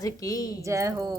महाराज की जय हो।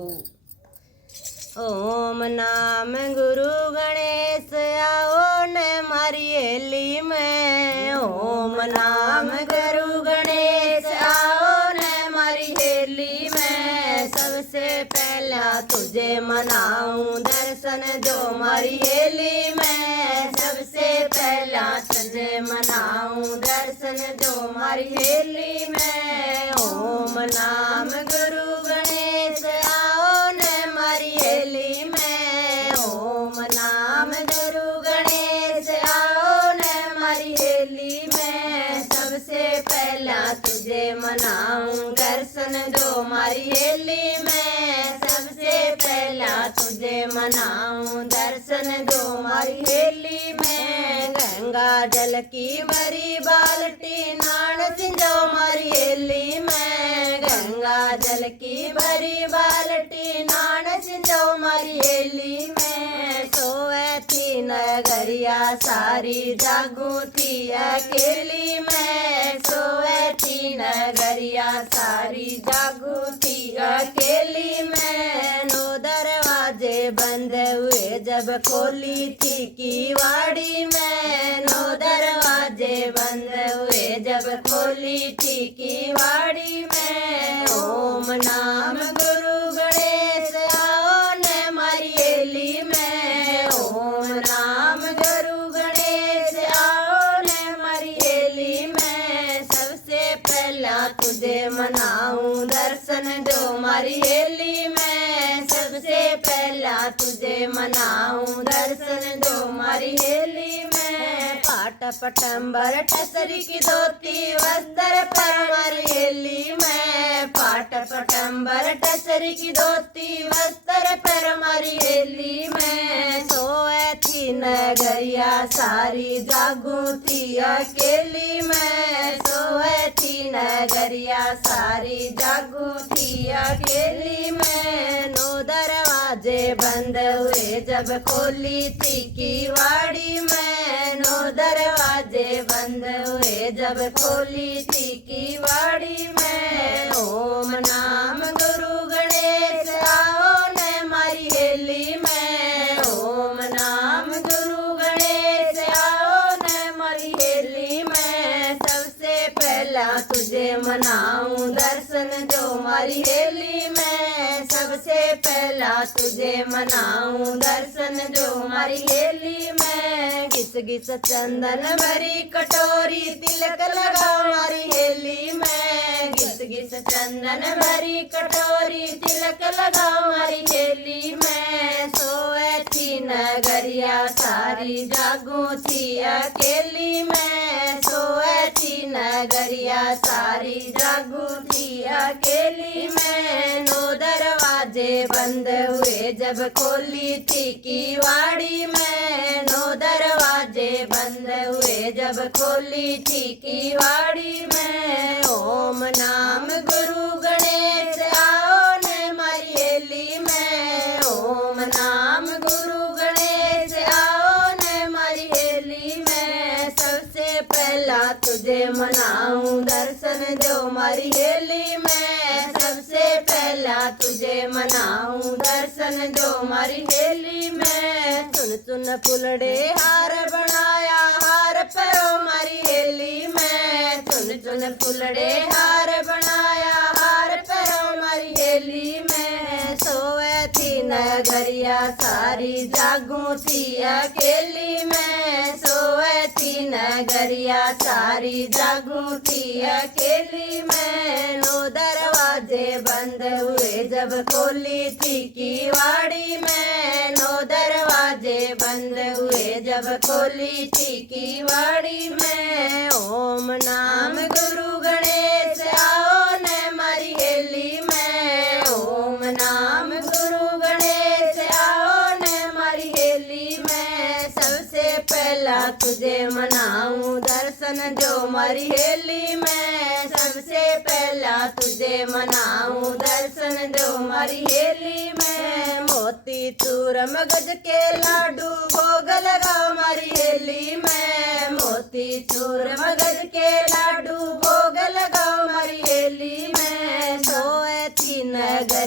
ओम नाम गुरु गणेश आओ न मारी हेली में। ओम नाम गुरु गणेश आओ न मारी हेली में। सबसे पहला तुझे मनाऊं दर्शन जो मारी हेली में। सबसे पहला तुझे मनाऊं दर्शन जो मारी हेली में। ओम नाम गुरु गणेश आओ न मारी हेली में। ओम नाम गुरु गणेश आओ न मारी हेली में। सबसे पहला तुझे मनाऊं दर्शन जो मारी हेली में। सबसे पहला तुझे मनाऊं दर्शन जो मारी हेली में। गंगा जल की भरी बाल्टी नाण सिंजो मारी हेली में। गंगा जल की भरी बाल्टी नाण सिंजो मारी हेली में। सोए थी नगरिया सारी जागू थी अकेली में। सोए थी नगरिया सारी जागू थी अकेली में। नो दरवाजे बंद हुए जब खोली थी किवाड़ी में। नो दरवाजे बंद हुए जब खोली थी किवाड़ी में। ओम नाम गुरु गणेश आओ न मारी हेली में। ओम नाम गुरु गणेश आओ न मारी हेली में। सबसे पहला तुझे मनाऊं दर्शन जो मारी हेली में। सबसे पहला तुझे मनाऊं दर्शन जो मारी हेली में। पाट पटंबर टसरी की धोती वस्त्र पर मारी हेली में। पाट पटंबर टसरी की धोती वस्त्र पर मारी हेली में। सोए थी नगरिया सारी जागू थी अकेली में। सोए थी नगरिया सारी जागू थी अकेली में। नो दरवाजे बंद हुए जब खोली थी किवाड़ी में। नो दरवाजे बंद हुए जब खोली थी किवाड़ी में। ओम नाम गुरु गणेश आओ न मारी हेली में। ओम नाम गुरु गणेश आओ न मारी हेली में। सबसे पहला तुझे मनाऊं दर्शन जो मारी हेली में। सबसे पहला तुझे मनाऊं दर्शन जो मारी हेली में। घिस घिस चंदन भरी कटोरी तिलक लगाओ मारी हेली में। घिस घिस चंदन भरी कटोरी तिलक लगाओ मारी हेली में। सोए थी नगरिया सारी जागू थी अकेली में। सोए थी नगरिया सारी जागू थी अकेली में। नो दरवाजे बंद हुए जब खोली थी किवाड़ी में। नो दरवाजे बंद हुए जब खोली थी किवाड़ी में। ओम नाम गुरु गणेश आओ न मारी हेली में। ओम नाम गुरु गणेश आओ न मारी हेली में। सबसे पहला तुझे मनाऊं दर्शन जो मारी हेली में। सबसे पहला तुझे मनाऊं दर्शन जो मारी हेली में। सुन सुन फुलड़े हार बनाया हार परो मारी हेली में। सुन सुन फुलड़े हार बनाया हार परो मारी हेली में। सोए थी नगरिया सारी जागू थी अकेली में। सोए थी नगरिया सारी जागू थी अकेली में। नो दरवाजे बंद हुए जब खोली थी किवाड़ी में। नो दरवाजे बंद हुए जब खोली थी किवाड़ी में। ओम नाम गुरु गणेश आओ न मारी हेली में। ओम नाम गुरु गणेश आओ न मारी हेली में। सबसे पहला तुझे मनाऊं दर्शन जो मारी हेली में। सबसे पहला तुझे मनाऊं दर्शन जो मारी हेली में। मोती चूर मगज के लाडू भोग लगाओ मारी हेली में। मोती चूर मगज के लाडू भोग लगाओ मारी हेली में। सोए थी नगर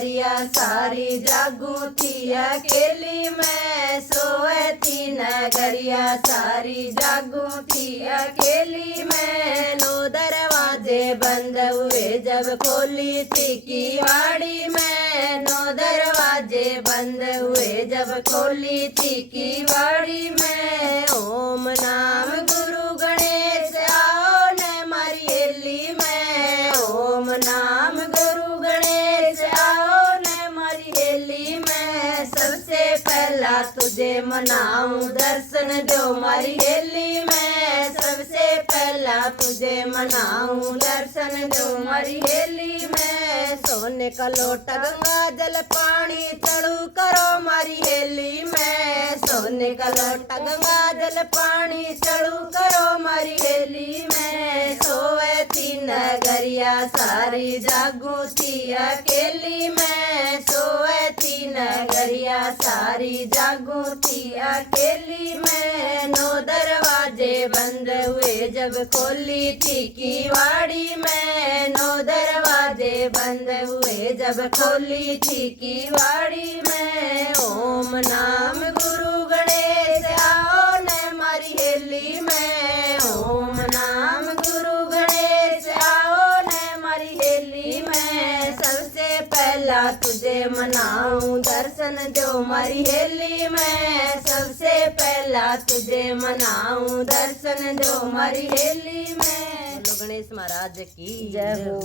सारी जागू थी अकेली मैं, सोए थी नगरिया सारी जागू थी अकेली मैं। 9 दरवाजे बंद हुए जब खोली थी किवाड़ी मैं, 9 दरवाजे बंद हुए जब खोली थी किवाड़ी में। ओम नाम गुरु गणेश आओ न मारी हेली में, ओम नाम गुरु गणेश आओ न मारी हेली में। सबसे पहला तुझे मनाऊं दर्शन दो मारी हेली में, सबसे पहला तुझे मनाऊं दर्शन दो मारी हेली में। सोने का लोटा गंगा जल पानी चढ़ू करो मारी हेली में, सोने का लोटा गंगा जल पानी चढ़ू करो मारी हेली में। सोए थी नगरिया सारी जागू थी अकेली मैं, सोए थी नगरिया सारी जागू थी अकेली मैं। 9 दरवाजे बंद हुए जब खोली थी किवाड़ी में, 9 दरवाजे बंद हुए जब खोली थी किवाड़ी में। ओम नाम गुरु गणेश आओ न मारी हेली में, ओम नाम गुरु गणेश आओ न मारी हेली में। सबसे पहला तुझे मनाऊं दर्शन दो मारी हेली में, सबसे पहला तुझे मनाऊं दर्शन दो मारी हेली में। बोलो गणेश महाराज की जय हो।